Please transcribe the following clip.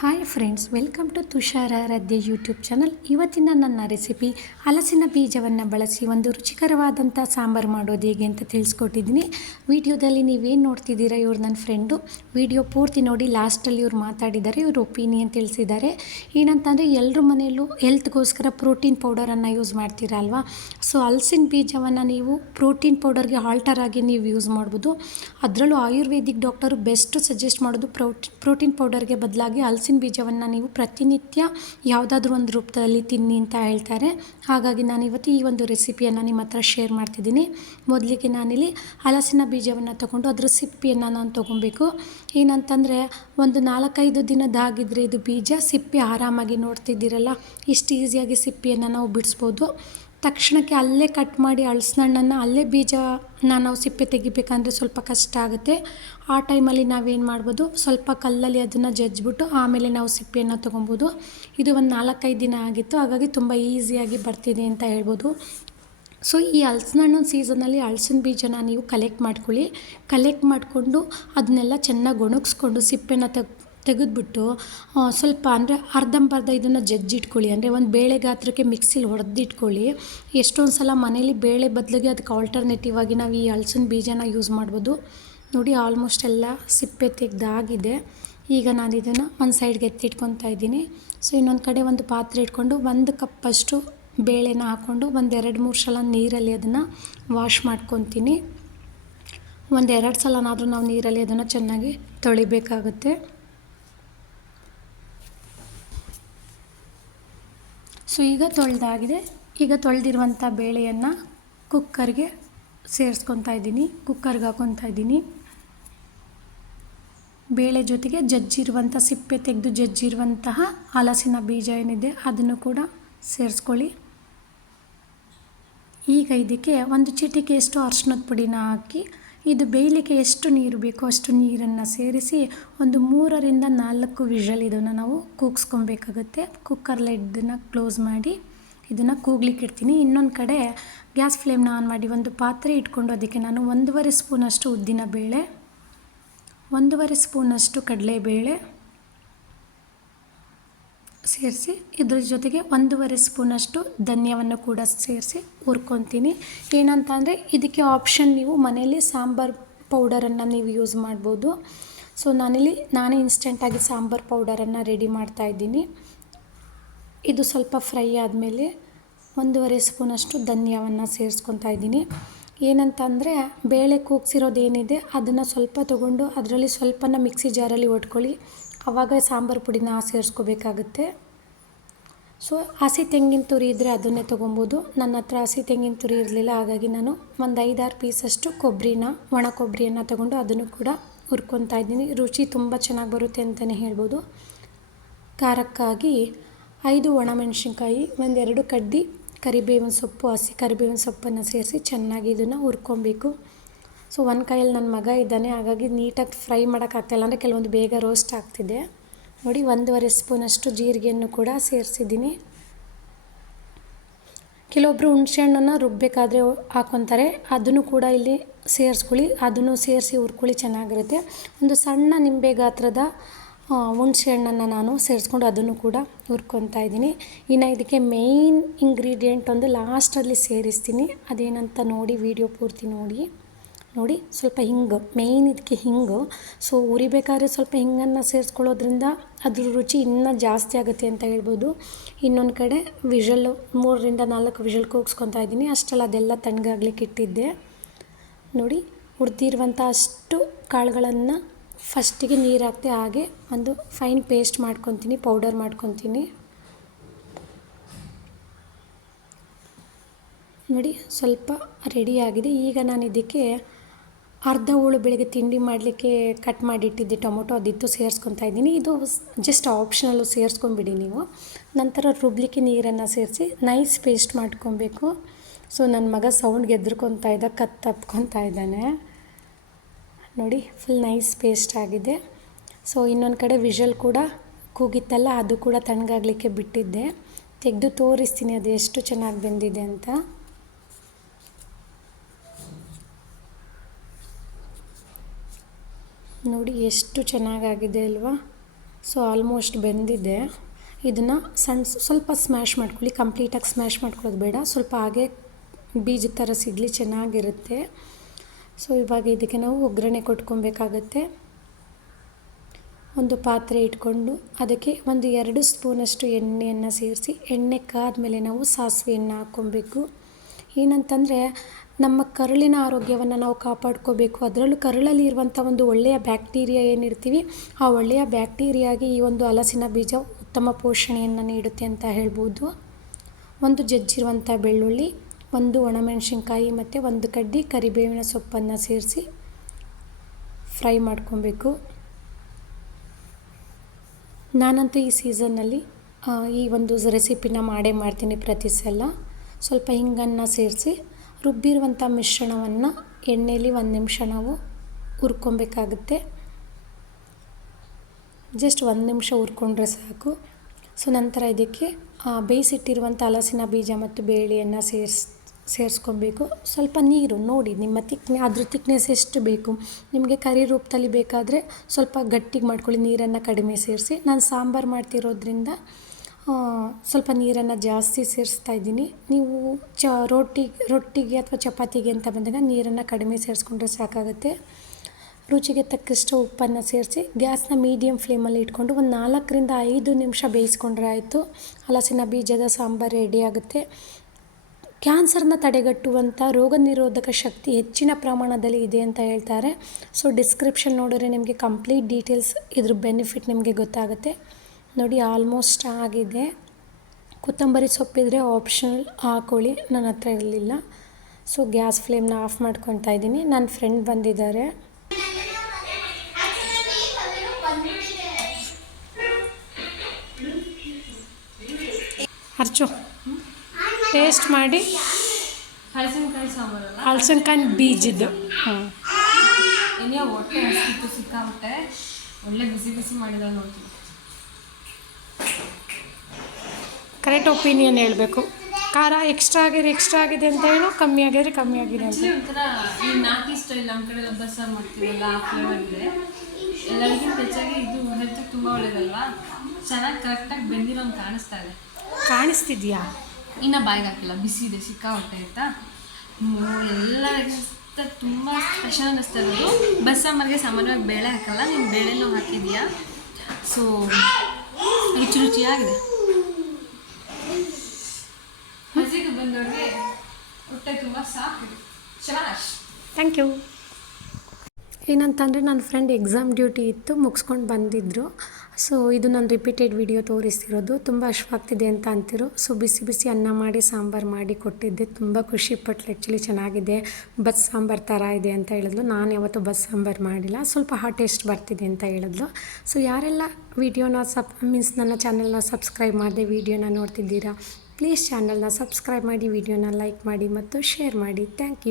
Hi friends welcome to Tushara ರದ್ದೆ YouTube channel ಇವತ್ತಿನ ನನ್ನ recipe ಹಲಸಿನ ಬೀಜವನ್ನು ಬಳಸಿ ಒಂದು ರುಚಿಕರವಾದಂಥ ಸಾಂಬಾರು ಮಾಡೋದು ಹೇಗೆ ಅಂತ ತಿಳಿಸ್ಕೊಟ್ಟಿದ್ದೀನಿ. ವಿಡಿಯೋದಲ್ಲಿ ನೀವೇನು ನೋಡ್ತಿದ್ದೀರಾ ಇವ್ರು ನನ್ನ ಫ್ರೆಂಡು ವಿಡಿಯೋ ಪೂರ್ತಿ ನೋಡಿ ಲಾಸ್ಟಲ್ಲಿ ಇವ್ರು ಮಾತಾಡಿದ್ದಾರೆ, ಇವ್ರ ಒಪಿನಿಯನ್ ತಿಳಿಸಿದ್ದಾರೆ. ಏನಂತಂದರೆ ಎಲ್ಲರ ಮನೆಯಲ್ಲೂ ಹೆಲ್ತ್ಗೋಸ್ಕರ ಪ್ರೋಟೀನ್ ಪೌಡರನ್ನು ಯೂಸ್ ಮಾಡ್ತೀರಾ ಅಲ್ವಾ ಸೊ ಹಲಸಿನ ಬೀಜವನ್ನು ನೀವು ಪ್ರೋಟೀನ್ ಪೌಡರ್ಗೆ ಆಲ್ಟರ್ ಆಗಿ ನೀವು ಯೂಸ್ ಮಾಡ್ಬೋದು. ಅದರಲ್ಲೂ ಆಯುರ್ವೇದಿಕ್ ಡಾಕ್ಟರು ಬೆಸ್ಟ್ ಸಜೆಸ್ಟ್ ಮಾಡೋದು ಪ್ರೋಟಿ ಪ್ರೋಟೀನ್ ಪೌಡರ್ಗೆ ಬದಲಾಗಿ ಹಲಸಿನ ಬೀಜವನ್ನು ನೀವು ಪ್ರತಿನಿತ್ಯ ಯಾವುದಾದ್ರೂ ಒಂದು ರೂಪದಲ್ಲಿ ತಿನ್ನಿ ಅಂತ ಹೇಳ್ತಾರೆ. ಹಾಗಾಗಿ ನಾನು ಇವತ್ತು ಈ ಒಂದು ರೆಸಿಪಿಯನ್ನು ನಿಮ್ಮ ಹತ್ರ ಶೇರ್ ಮಾಡ್ತಿದ್ದೀನಿ. ಮೊದಲಿಗೆ ನಾನಿಲ್ಲಿ ಹಲಸಿನ ಬೀಜವನ್ನು ತೊಗೊಂಡು ಅದರ ಸಿಪ್ಪೆಯನ್ನು ನಾನು ತೊಗೊಬೇಕು. ಏನಂತಂದರೆ ಒಂದು ನಾಲ್ಕೈದು ದಿನದಾಗಿದ್ದರೆ ಇದು ಬೀಜ ಸಿಪ್ಪೆ ಆರಾಮಾಗಿ ನೋಡ್ತಿದ್ದೀರಲ್ಲ, ಇಷ್ಟು ಈಸಿಯಾಗಿ ಸಿಪ್ಪೆಯನ್ನು ನಾವು ಬಿಡಿಸ್ಬೋದು. ತಕ್ಷಣಕ್ಕೆ ಅಲ್ಲೇ ಕಟ್ ಮಾಡಿ ಹಲಸಿನ ಅಲ್ಲೇ ಬೀಜನ ನಾವು ಸಿಪ್ಪೆ ತೆಗಿಬೇಕಂದ್ರೆ ಸ್ವಲ್ಪ ಕಷ್ಟ ಆಗುತ್ತೆ. ಆ ಟೈಮಲ್ಲಿ ನಾವೇನು ಮಾಡ್ಬೋದು, ಸ್ವಲ್ಪ ಕಲ್ಲಲ್ಲಿ ಅದನ್ನು ಜಜ್ಜಿಬಿಟ್ಟು ಆಮೇಲೆ ನಾವು ಸಿಪ್ಪೆಯನ್ನು ತೊಗೊಬೋದು. ಇದು ಒಂದು ನಾಲ್ಕೈದು ದಿನ ಆಗಿತ್ತು, ಹಾಗಾಗಿ ತುಂಬ ಈಸಿಯಾಗಿ ಬರ್ತಿದೆ ಅಂತ ಹೇಳ್ಬೋದು. ಸೊ, ಈ ಹಲ್ಸಿನ ಹಣ್ಣಿನ ಸೀಸನಲ್ಲಿ ಹಲ್ಸಿನ ಬೀಜನ ನೀವು ಕಲೆಕ್ಟ್ ಮಾಡ್ಕೊಳ್ಳಿ. ಕಲೆಕ್ಟ್ ಮಾಡಿಕೊಂಡು ಅದನ್ನೆಲ್ಲ ಚೆನ್ನಾಗಿ ಒಣಗಿಸ್ಕೊಂಡು ಸಿಪ್ಪೆನ ತೆಗ್ ತೆಗೆದ್ಬಿಟ್ಟು ಸ್ವಲ್ಪ ಅಂದರೆ ಅರ್ಧಂಬರ್ಧ ಇದನ್ನು ಜಜ್ಜಿಟ್ಕೊಳ್ಳಿ ಅಂದರೆ ಒಂದು ಬೇಳೆ ಗಾತ್ರಕ್ಕೆ ಮಿಕ್ಸಿಲಿ ಹೊಡೆದಿಟ್ಕೊಳ್ಳಿ. ಎಷ್ಟೊಂದು ಸಲ ಮನೇಲಿ ಬೇಳೆ ಬದಲಿಗೆ ಅದಕ್ಕೆ ಆಲ್ಟರ್ನೇಟಿವ್ ಆಗಿ ನಾವು ಈ ಹಲ್ಸಿನ ಬೀಜನ ಯೂಸ್ ಮಾಡ್ಬೋದು. ನೋಡಿ ಆಲ್ಮೋಸ್ಟ್ ಎಲ್ಲ ಸಿಪ್ಪೆ ತೆಗ್ದಾಗಿದೆ. ಈಗ ನಾನು ಇದನ್ನು ಒಂದು ಸೈಡ್ಗೆ ಎತ್ತಿಟ್ಕೊತಾ ಇದ್ದೀನಿ. ಸೊ ಇನ್ನೊಂದು ಕಡೆ ಒಂದು ಪಾತ್ರೆ ಇಟ್ಕೊಂಡು ಒಂದು ಕಪ್ಪಷ್ಟು ಬೇಳೆನ ಹಾಕ್ಕೊಂಡು ಒಂದು ಎರಡು ಮೂರು ಸಲ ನೀರಲ್ಲಿ ಅದನ್ನು ವಾಶ್ ಮಾಡ್ಕೊತೀನಿ. ಒಂದು ಎರಡು ಸಲನಾದರೂ ನಾವು ನೀರಲ್ಲಿ ಅದನ್ನು ಚೆನ್ನಾಗಿ ತೊಳಿಬೇಕಾಗುತ್ತೆ. ಸೊ ಈಗ ತೊಳೆದಾಗಿದೆ. ಈಗ ತೊಳೆದಿರುವಂಥ ಬೇಳೆಯನ್ನು ಕುಕ್ಕರ್ಗೆ ಸೇರಿಸ್ಕೊತಾ ಇದ್ದೀನಿ. ಕುಕ್ಕರ್ಗೆ ಹಾಕ್ಕೊತಾ ಇದ್ದೀನಿ. ಬೇಳೆ ಜೊತೆಗೆ ಜಜ್ಜಿರುವಂಥ ಸಿಪ್ಪೆ ತೆಗೆದು ಜಜ್ಜಿರುವಂತಹ ಹಲಸಿನ ಬೀಜ ಏನಿದೆ ಅದನ್ನು ಕೂಡ ಸೇರಿಸ್ಕೊಳ್ಳಿ. ಈಗ ಇದಕ್ಕೆ ಒಂದು ಚಿಟಿಕೆಯಷ್ಟು ಅರ್ಶಿನದ ಪುಡಿನ ಹಾಕಿ ಇದು ಬೇಯಲಿಕ್ಕೆ ಎಷ್ಟು ನೀರು ಬೇಕೋ ಅಷ್ಟು ನೀರನ್ನು ಸೇರಿಸಿ ಒಂದು ಮೂರರಿಂದ ನಾಲ್ಕು ವಿಷಲ್ ಇದನ್ನು ನಾವು ಕೂಗಿಸ್ಕೊಬೇಕಾಗುತ್ತೆ. ಕುಕ್ಕರ್ ಲೆಡ್ಡನ್ನು ಕ್ಲೋಸ್ ಮಾಡಿ ಇದನ್ನು ಕೂಗ್ಲಿಕ್ಕೆ ಇಡ್ತೀನಿ. ಇನ್ನೊಂದು ಕಡೆ ಗ್ಯಾಸ್ ಫ್ಲೇಮ್ನ ಆನ್ ಮಾಡಿ ಒಂದು ಪಾತ್ರೆ ಇಟ್ಕೊಂಡು ಅದಕ್ಕೆ ನಾನು ಒಂದೂವರೆ ಸ್ಪೂನಷ್ಟು ಉದ್ದಿನ ಬೇಳೆ, ಒಂದೂವರೆ ಸ್ಪೂನಷ್ಟು ಕಡಲೆಬೇಳೆ ಸೇರಿಸಿ ಇದ್ರ ಜೊತೆಗೆ ಒಂದೂವರೆ ಸ್ಪೂನಷ್ಟು ಧನ್ಯವನ್ನು ಕೂಡ ಸೇರಿಸಿ ಹುರ್ಕೊತೀನಿ. ಏನಂತ ಅಂದರೆ ಇದಕ್ಕೆ ಆಪ್ಷನ್ ನೀವು ಮನೆಯಲ್ಲಿ ಸಾಂಬಾರು ಪೌಡರನ್ನು ನೀವು ಯೂಸ್ ಮಾಡ್ಬೋದು. ಸೊ ನಾನಿಲ್ಲಿ ನಾನೇ ಇನ್ಸ್ಟೆಂಟಾಗಿ ಸಾಂಬಾರು ಪೌಡರನ್ನು ರೆಡಿ ಮಾಡ್ತಾಯಿದ್ದೀನಿ ಇದು ಸ್ವಲ್ಪ ಫ್ರೈ ಆದಮೇಲೆ ಒಂದೂವರೆ ಸ್ಪೂನಷ್ಟು ಧನ್ಯವನ್ನು ಸೇರಿಸ್ಕೊತಾ ಇದ್ದೀನಿ. ಏನಂತ ಅಂದರೆ ಬೇಳೆ ಕೂಗ್ಸಿರೋದೇನಿದೆ ಅದನ್ನು ಸ್ವಲ್ಪ ತೊಗೊಂಡು ಅದರಲ್ಲಿ ಸ್ವಲ್ಪನ ಮಿಕ್ಸಿ ಜಾರಲ್ಲಿ ಒಟ್ಕೊಳ್ಳಿ ಆವಾಗ ಸಾಂಬಾರು ಪುಡಿನ ಸೇರಿಸ್ಕೋಬೇಕಾಗುತ್ತೆ. ಸೊ ಹಸಿ ತೆಂಗಿನ ತುರಿ ಇದ್ದರೆ ಅದನ್ನೇ ತೊಗೊಬೋದು. ನನ್ನ ಹತ್ರ ಹಸಿ ತೆಂಗಿನ ತುರಿ ಇರಲಿಲ್ಲ, ಹಾಗಾಗಿ ನಾನು ಒಂದು ಐದಾರು ಪೀಸಷ್ಟು ಕೊಬ್ಬರಿನ ಒಣ ಕೊಬ್ಬರಿಯನ್ನು ತೊಗೊಂಡು ಅದನ್ನು ಕೂಡ ಹುರ್ಕೊತಾ ಇದ್ದೀನಿ. ರುಚಿ ತುಂಬ ಚೆನ್ನಾಗಿ ಬರುತ್ತೆ ಅಂತಲೇ ಹೇಳ್ಬೋದು. ಖಾರಕ್ಕಾಗಿ ಐದು ಒಣಮೆಣಸಿನ್ಕಾಯಿ, ಒಂದೆರಡು ಕಡ್ಡಿ, ಕರಿಬೇವಿನ ಸೊಪ್ಪು, ಹಸಿ ಕರಿಬೇವಿನ ಸೊಪ್ಪನ್ನು ಸೇರಿಸಿ ಚೆನ್ನಾಗಿ ಇದನ್ನು ಹುರ್ಕೊಬೇಕು. ಸೊ ಒಂದು ಕೈಯಲ್ಲಿ ನನ್ನ ಮಗ ಇದ್ದಾನೆ, ಹಾಗಾಗಿ ನೀಟಾಗಿ ಫ್ರೈ ಮಾಡೋಕ್ಕಾಗ್ತಾಯಿಲ್ಲ ಅಂದರೆ ಕೆಲವೊಂದು ಬೇಗ ರೋಸ್ಟ್ ಆಗ್ತಿದೆ. ನೋಡಿ, ಒಂದೂವರೆ ಸ್ಪೂನಷ್ಟು ಜೀರಿಗೆಯನ್ನು ಕೂಡ ಸೇರಿಸಿದ್ದೀನಿ. ಕೆಲವೊಬ್ಬರು ಹುಣಸೆಹಣ್ಣನ್ನು ರುಬ್ಬಬೇಕಾದ್ರೆ ಹಾಕ್ಕೊತಾರೆ ಅದನ್ನು ಕೂಡ ಇಲ್ಲಿ ಸೇರಿಸ್ಕೊಳ್ಳಿ. ಅದನ್ನು ಸೇರಿಸಿ ಹುರ್ಕೊಳ್ಳಿ, ಚೆನ್ನಾಗಿರುತ್ತೆ. ಒಂದು ಸಣ್ಣ ನಿಂಬೆ ಗಾತ್ರದ ಹುಣಸೆಹಣ್ಣನ್ನು ನಾನು ಸೇರಿಸ್ಕೊಂಡು ಅದನ್ನು ಕೂಡ ಹುರ್ಕೊತಾ ಇದ್ದೀನಿ. ಇನ್ನು ಇದಕ್ಕೆ ಮೇಯ್ನ್ ಇಂಗ್ರೀಡಿಯೆಂಟ್ ಒಂದು ಲಾಸ್ಟಲ್ಲಿ ಸೇರಿಸ್ತೀನಿ. ಅದೇನಂತ ನೋಡಿ ವಿಡಿಯೋ ಪೂರ್ತಿ ನೋಡಿ. ನೋಡಿ, ಸ್ವಲ್ಪ ಹಿಂಗು ಮೇಯ್ನ್ ಇದಕ್ಕೆ ಹಿಂಗು. ಸೊ ಉರಿಬೇಕಾದ್ರೆ ಸ್ವಲ್ಪ ಹಿಂಗನ್ನು ಸೇರಿಸ್ಕೊಳ್ಳೋದ್ರಿಂದ ಅದ್ರ ರುಚಿ ಇನ್ನೂ ಜಾಸ್ತಿ ಆಗುತ್ತೆ ಅಂತ ಹೇಳ್ಬೋದು. ಇನ್ನೊಂದು ಕಡೆ ವಿಷಲ್ಲು ಮೂರರಿಂದ ನಾಲ್ಕು ವಿಷಲ್ ಕೂಗಿಸ್ಕೊತಾ ಇದ್ದೀನಿ. ಅಷ್ಟೆಲ್ಲ ಅದೆಲ್ಲ ತಣ್ಣಗಾಗ್ಲಿಕ್ಕೆ ಇಟ್ಟಿದ್ದೆ. ನೋಡಿ, ಹುರಿದಿರುವಂಥ ಅಷ್ಟು ಕಾಳುಗಳನ್ನು ಫಸ್ಟಿಗೆ ನೀರು ಹಾಕ್ತೆ ಹಾಗೆ ಒಂದು ಫೈನ್ ಪೇಸ್ಟ್ ಮಾಡ್ಕೊತೀನಿ ಪೌಡರ್ ಮಾಡ್ಕೊತೀನಿ. ನೋಡಿ, ಸ್ವಲ್ಪ ರೆಡಿಯಾಗಿದೆ ಈಗ ನಾನು ಇದಕ್ಕೆ ಅರ್ಧ ಹೋಳು ಬೆಳಗ್ಗೆ ತಿಂಡಿ ಮಾಡಲಿಕ್ಕೆ ಕಟ್ ಮಾಡಿಟ್ಟಿದ್ದೆ, ಟೊಮೊಟೊ ಅದಿತ್ತು, ಸೇರಿಸ್ಕೊತಾ ಇದ್ದೀನಿ. ಇದು ಜಸ್ಟ್ ಆಪ್ಷನಲ್ಲು ಸೇರಿಸ್ಕೊಂಬಿಡಿ ನೀವು. ನಂತರ ರುಬ್ಲಿಕ್ಕೆ ನೀರನ್ನು ಸೇರಿಸಿ ನೈಸ್ ಪೇಸ್ಟ್ ಮಾಡ್ಕೊಬೇಕು. ಸೊ ನನ್ನ ಮಗ ಸೌಂಡ್ ಎದ್ರುಕೊತಾ ಇದ್ದ ಕತ್ ತಪ್ಕೊತಾ ಇದ್ದಾನೆ. ನೋಡಿ ಫುಲ್ ನೈಸ್ ಪೇಸ್ಟ್ ಆಗಿದೆ. ಸೊ ಇನ್ನೊಂದು ಕಡೆ ವಿಷಲ್ ಕೂಡ ಕೂಗಿತ್ತಲ್ಲ, ಅದು ಕೂಡ ತಣ್ಣಗಾಗಲಿಕ್ಕೆ ಬಿಟ್ಟಿದ್ದೆ. ತೆಗೆದು ತೋರಿಸ್ತೀನಿ, ಅದು ಎಷ್ಟು ಚೆನ್ನಾಗಿ ಬೆಂದಿದೆ ಅಂತ. ನೋಡಿ, ಎಷ್ಟು ಚೆನ್ನಾಗಾಗಿದೆ ಅಲ್ವಾ? ಸೊ ಆಲ್ಮೋಸ್ಟ್ ಬೆಂದಿದೆ. ಇದನ್ನು ಸಣ್ಣ ಸ್ವಲ್ಪ ಸ್ಮ್ಯಾಶ್ ಮಾಡ್ಕೊಳ್ಳಿ. ಕಂಪ್ಲೀಟಾಗಿ ಸ್ಮ್ಯಾಶ್ ಮಾಡ್ಕೊಳ್ಳೋದು ಬೇಡ. ಸ್ವಲ್ಪ ಹಾಗೆ ಬೀಜ ಥರ ಸಿಗಲಿ ಚೆನ್ನಾಗಿರುತ್ತೆ. ಸೊ ಇವಾಗ ಇದಕ್ಕೆ ನಾವು ಒಗ್ಗರಣೆ ಕೊಟ್ಕೊಬೇಕಾಗತ್ತೆ. ಒಂದು ಪಾತ್ರೆ ಇಟ್ಕೊಂಡು ಅದಕ್ಕೆ ಒಂದು ಎರಡು ಸ್ಪೂನಷ್ಟು ಎಣ್ಣೆಯನ್ನು ಸೇರಿಸಿ, ಎಣ್ಣೆ ಕಾದ ಮೇಲೆ ನಾವು ಸಾಸಿವೆಯನ್ನು ಹಾಕ್ಕೊಬೇಕು. ಏನಂತಂದರೆ ನಮ್ಮ ಕರುಳಿನ ಆರೋಗ್ಯವನ್ನು ನಾವು ಕಾಪಾಡ್ಕೋಬೇಕು. ಅದರಲ್ಲೂ ಕರುಳಲ್ಲಿ ಇರುವಂಥ ಒಂದು ಒಳ್ಳೆಯ ಬ್ಯಾಕ್ಟೀರಿಯಾ ಏನಿರ್ತೀವಿ, ಆ ಒಳ್ಳೆಯ ಬ್ಯಾಕ್ಟೀರಿಯಾಗೆ ಈ ಒಂದು ಹಲಸಿನ ಬೀಜ ಉತ್ತಮ ಪೋಷಣೆಯನ್ನು ನೀಡುತ್ತೆ ಅಂತ ಹೇಳ್ಬೋದು. ಒಂದು ಜಜ್ಜಿರುವಂಥ ಬೆಳ್ಳುಳ್ಳಿ, ಒಂದು ಒಣಮೆಣಸಿನ್ಕಾಯಿ ಮತ್ತು ಒಂದು ಕಡ್ಡಿ ಕರಿಬೇವಿನ ಸೊಪ್ಪನ್ನು ಸೇರಿಸಿ ಫ್ರೈ ಮಾಡ್ಕೊಬೇಕು. ನಾನಂತೂ ಈ ಸೀಸನ್ನಲ್ಲಿ ಈ ಒಂದು ರೆಸಿಪಿನ ಮಾಡೇ ಮಾಡ್ತೀನಿ ಪ್ರತಿ ಸಲ. ಸ್ವಲ್ಪ ಹಿಂಗನ್ನು ಸೇರಿಸಿ ರುಬ್ಬಿರುವಂಥ ಮಿಶ್ರಣವನ್ನು ಎಣ್ಣೆಯಲ್ಲಿ ಒಂದು ನಿಮಿಷ ನಾವು ಹುರ್ಕೊಬೇಕಾಗುತ್ತೆ. ಜಸ್ಟ್ ಒಂದು ನಿಮಿಷ ಹುರ್ಕೊಂಡ್ರೆ ಸಾಕು. ಸೊ, ನಂತರ ಇದಕ್ಕೆ ಬೇಯಿಸಿಟ್ಟಿರುವಂಥ ಹಲಸಿನ ಬೀಜ ಮತ್ತು ಬೇಳೆಯನ್ನು ಸೇರಿಸ್, ಸೇರಿಸ್ಕೊಬೇಕು. ಸ್ವಲ್ಪ ನೀರು ನೋಡಿ, ನಿಮ್ಮ ತಿಕ್ನೆ, ಅದ್ರ ತಿಕ್ನೆಸ್ ಎಷ್ಟು ಬೇಕು? ನಿಮಗೆ ಕರಿ ರೂಪದಲ್ಲಿ ಬೇಕಾದರೆ ಸ್ವಲ್ಪ ಗಟ್ಟಿಗೆ ಮಾಡ್ಕೊಳ್ಳಿ, ನೀರನ್ನು ಕಡಿಮೆ ಸೇರಿಸಿ. ನಾನು ಸಾಂಬಾರು ಮಾಡ್ತಿರೋದ್ರಿಂದ ಸ್ವಲ್ಪ ನೀರನ್ನು ಜಾಸ್ತಿ ಸೇರಿಸ್ತಾ ಇದ್ದೀನಿ. ನೀವು ಚ ರೊಟ್ಟಿ ರೊಟ್ಟಿಗೆ ಅಥವಾ ಚಪಾತಿಗೆ ಅಂತ ಬಂದಾಗ ನೀರನ್ನು ಕಡಿಮೆ ಸೇರಿಸ್ಕೊಂಡ್ರೆ ಸಾಕಾಗುತ್ತೆ. ರುಚಿಗೆ ತಕ್ಕಷ್ಟು ಉಪ್ಪನ್ನು ಸೇರಿಸಿ ಗ್ಯಾಸ್ನ ಮೀಡಿಯಮ್ ಫ್ಲೇಮಲ್ಲಿ ಇಟ್ಕೊಂಡು ಒಂದು ನಾಲ್ಕರಿಂದ ಐದು ನಿಮಿಷ ಬೇಯಿಸ್ಕೊಂಡ್ರೆ ಆಯಿತು. ಹಲಸಿನ ಬೀಜದ ಸಾಂಬಾರು ರೆಡಿ ಆಗುತ್ತೆ. ಕ್ಯಾನ್ಸರ್ನ ತಡೆಗಟ್ಟುವಂಥ ರೋಗ ನಿರೋಧಕ ಶಕ್ತಿ ಹೆಚ್ಚಿನ ಪ್ರಮಾಣದಲ್ಲಿ ಇದೆ ಅಂತ ಹೇಳ್ತಾರೆ. ಸೊ ಡಿಸ್ಕ್ರಿಪ್ಷನ್ ನೋಡಿದ್ರೆ ನಿಮಗೆ ಕಂಪ್ಲೀಟ್ ಡೀಟೇಲ್ಸ್ ಇದ್ರ ಬೆನಿಫಿಟ್ ನಿಮಗೆ ಗೊತ್ತಾಗುತ್ತೆ. ನೋಡಿ ಆಲ್ಮೋಸ್ಟ್ ಆಗಿದೆ. ಕೊತ್ತಂಬರಿ ಸೊಪ್ಪಿದ್ರೆ ಆಪ್ಷನಲ್ ಹಾಕೊಳ್ಳಿ ನನ್ನ ಹತ್ರ ಇರಲಿಲ್ಲ. ಸೊ ಗ್ಯಾಸ್ ಫ್ಲೇಮ್ನ ಆಫ್ ಮಾಡ್ಕೊತಾ ಇದ್ದೀನಿ. ನನ್ನ ಫ್ರೆಂಡ್ ಬಂದಿದ್ದಾರೆ. ಅರ್ಚು ಟೇಸ್ಟ್ ಮಾಡಿ. ಹಲಸಿನಕಾಯಿ ಬೀಜದ್ದು. ಹೊಟ್ಟೆ ಹಸಿಟ್ಟು ಒಳ್ಳೆ ಬಿಸಿ ಬಿಸಿ ಮಾಡಿದ ನೋಡ್ತೀನಿ. ಕರೆಕ್ಟ್ ಒಪಿನಿಯನ್ ಹೇಳಬೇಕು. ಖಾರ ಎಕ್ಸ್ಟ್ರಾ ಆಗಿದ್ರೆ ಎಕ್ಸ್ಟ್ರಾ ಆಗಿದೆ ಅಂತ ಹೇಳು ಕಮ್ಮಿ ಆಗಿದ್ರೆ ಕಮ್ಮಿ ಆಗಿದೆ ಅಂತ. ಆ್ಯಕ್ಚುಲಿ ಒಂಥರ ಈ ನಾಟಿ ಸ್ಟೈಲ್ ನಮ್ಮ ಕಡೆ ಬಸ್ಸಾರು ಮಾಡ್ತೀವಲ್ಲ ಆ ಫ್ಲೇವರ್ ಇದೆ ಎಲ್ಲರಿಗೂ ಹೆಚ್ಚಾಗಿ ಇದು ಹೆಲ್ತ್ ತುಂಬ ಒಳ್ಳೇದಲ್ವಾ? ಚೆನ್ನಾಗಿ ಕರೆಕ್ಟಾಗಿ ಬೆಂದಿರೋಂಗೆ ಕಾಣಿಸ್ತಾ ಇದೆ. ಕಾಣಿಸ್ತಿದ್ಯಾ? ಇನ್ನು ಬಾಯಿಗೆ ಹಾಕಿಲ್ಲ ಬಿಸಿ ಇದೆ ಸಿಕ್ಕಾಪಟ್ಟೆ ಆಯಿತಾ? ಎಲ್ಲ ತುಂಬ ಸ್ಪೆಷಲ್ ಅನ್ನಿಸ್ತಾ ಇರೋದು. ಬಸ್ಸಾಮರ್ಗೆ ಸಾಮಾನ್ಯವಾಗಿ ಬೇಳೆ ಹಾಕಲ್ಲ ನೀನು ಬೇಳೆನೂ ಹಾಕಿದ್ಯಾ ಸೊ ರುಚಿ ರುಚಿಯಾಗಿದೆ. ಬಂದವ್ರಿಗೆ ಹೊಟ್ಟೆ ತುಂಬ ಸಾಕಿದೆ ಥ್ಯಾಂಕ್ ಯು ಏನಂತಂದರೆ ನನ್ನ ಫ್ರೆಂಡ್ ಎಕ್ಸಾಮ್ ಡ್ಯೂಟಿ ಇತ್ತು, ಮುಗಿಸ್ಕೊಂಡು ಬಂದಿದ್ದರು ಸೊ ಇದು ನಾನು ರಿಪೀಟೆಡ್ ವಿಡಿಯೋ ತೋರಿಸ್ತಿರೋದು. ತುಂಬ ಅಶ್ವಾಗ್ತಿದೆ ಅಂತ ಅಂತಿರು. ಸೊ ಬಿಸಿ ಬಿಸಿ ಅನ್ನ ಮಾಡಿ, ಸಾಂಬಾರು ಮಾಡಿ ಕೊಟ್ಟಿದ್ದೆ. ತುಂಬ ಖುಷಿ ಪಟ್ಲು. ಆ್ಯಕ್ಚುಲಿ ಚೆನ್ನಾಗಿದೆ. ಬಸ್ ಸಾಂಬಾರು ಥರ ಇದೆ ಅಂತ ಹೇಳಿದ್ಲು. ನಾನು ಯಾವತ್ತೂ ಬಸ್ ಸಾಂಬಾರು ಮಾಡಿಲ್ಲ. ಸ್ವಲ್ಪ ಹಾಟ್ ಟೇಸ್ಟ್ ಬರ್ತಿದೆ ಅಂತ ಹೇಳಿದ್ಲು. ಸೊ ಯಾರೆಲ್ಲ ವಿಡಿಯೋನ ಸಬ್ ಮೀನ್ಸ್ ನನ್ನ ಚಾನಲ್ನ ಸಬ್ಸ್ಕ್ರೈಬ್ ಮಾಡಿದೆ ವಿಡಿಯೋನ ನೋಡ್ತಿದ್ದೀರಾ? ಪ್ಲೀಸ್ ಚಾನಲ್ನ ಸಬ್ಸ್ಕ್ರೈಬ್ ಮಾಡಿ ವಿಡಿಯೋನ ಲೈಕ್ ಮಾಡಿ ಮತ್ತು ಶೇರ್ ಮಾಡಿ. Thank you